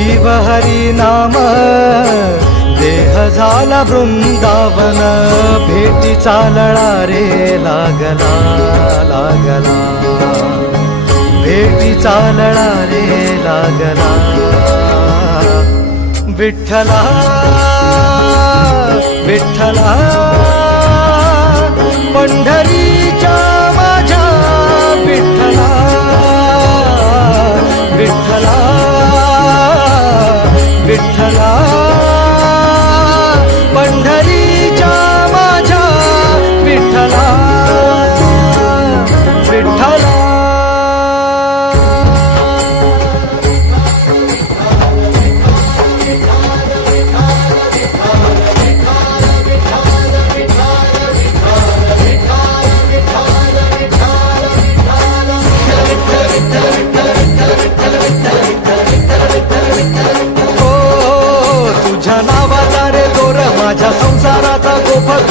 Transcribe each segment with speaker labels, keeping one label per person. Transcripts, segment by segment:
Speaker 1: जीव हरी नाम देह झाला वृंदावन भेटी चालळा रे लागला लागला. भेटी चालळा रे लागला. विठ्ठला विठ्ठला.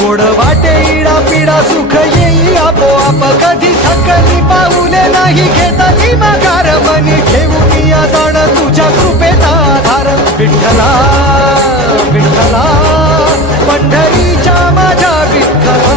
Speaker 1: गोड वाटे इडा पिडा सुख येई आपोआप कधी थकली पाऊले नाही घेता ती माघार मनी ठेवू मी जाण तुझ्या कृपेचा आधार. विठ्ठला विठ्ठला पंढरीच्या माझ्या विठ्ठला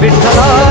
Speaker 1: विठ्ठला.